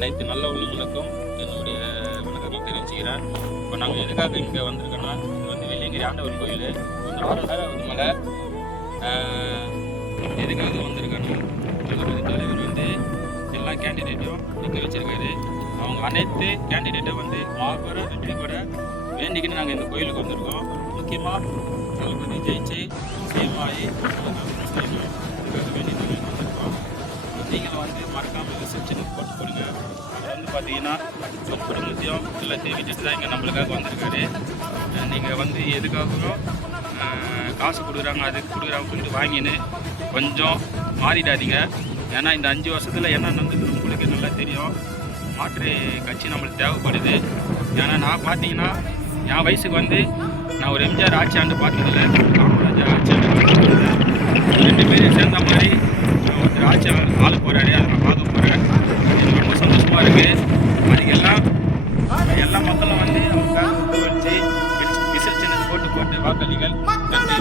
அனைத்து நல்ல உள்ளவங்களுக்கும் என்னுடைய வணக்கத்தை தெரிவிச்சுக்கிறேன். இப்போ நாங்கள் எதுக்காக இங்கே வந்திருக்கோன்னா, இது வந்து வெள்ளியங்கிரி ஆண்டவர் கோயில், இந்த ஆறாவது மலை. எதுக்காக வந்திருக்கோன்னா, தளபதி தலைவர் வந்து எல்லா கேண்டிடேட்டும் நிற்க வச்சிருக்காரு. அவங்க அனைத்து கேண்டிடேட்டும் வந்து மாபெரும் வெற்றி பெற வேண்டிக்கின்னு நாங்கள் இந்த கோயிலுக்கு வந்திருக்கோம். முக்கியமாக தளபதி ஜெயிச்சு சேமாயி வேண்டி வந்திருக்கோம். நீங்களும் வந்து மறக்காமல் ரிசப்ஷனுக்கு போட்டு போடுங்க. அதில் வந்து பார்த்தீங்கன்னா ஒரு குடும்பத்தையும் எல்லாத்தையும் விட்டுட்டு தான் இங்கே நம்மளுக்காக வந்திருக்காரு. நீங்கள் வந்து எதுக்காகவும் காசு கொடுக்குறாங்க அதுக்கு கொடுக்குறாங்க சொல்லிட்டு வாங்கின்னு கொஞ்சம் மாறிடாதீங்க. ஏன்னா இந்த 5 வருஷத்தில் என்ன நடந்தது உங்களுக்கு நல்லா தெரியும். மாற்று கட்சி நம்மளுக்கு தேவைப்படுது. ஏன்னா நான் பார்த்தீங்கன்னா என் வயசுக்கு வந்து நான் ஒரு எம்ஜிஆர் ஆட்சி ஆண்டு பார்த்ததில்ல, காமராஜர் ஆட்சி ஆண்டு பார்த்ததில்ல. 2 பேரும் சேர்ந்த மாதிரி ஒருத்தர் ஆட்சி ஆள போகிறாரு, அதை நான் பார்க்க போகிறேன். எனக்கு ரொம்ப சந்தோஷமாக இருக்குது. அதுக்கு எல்லா மக்களும் வந்து அவங்களுக்காக வச்சு விசில் சின்ன போட்டு வாக்களிகள். நன்றி.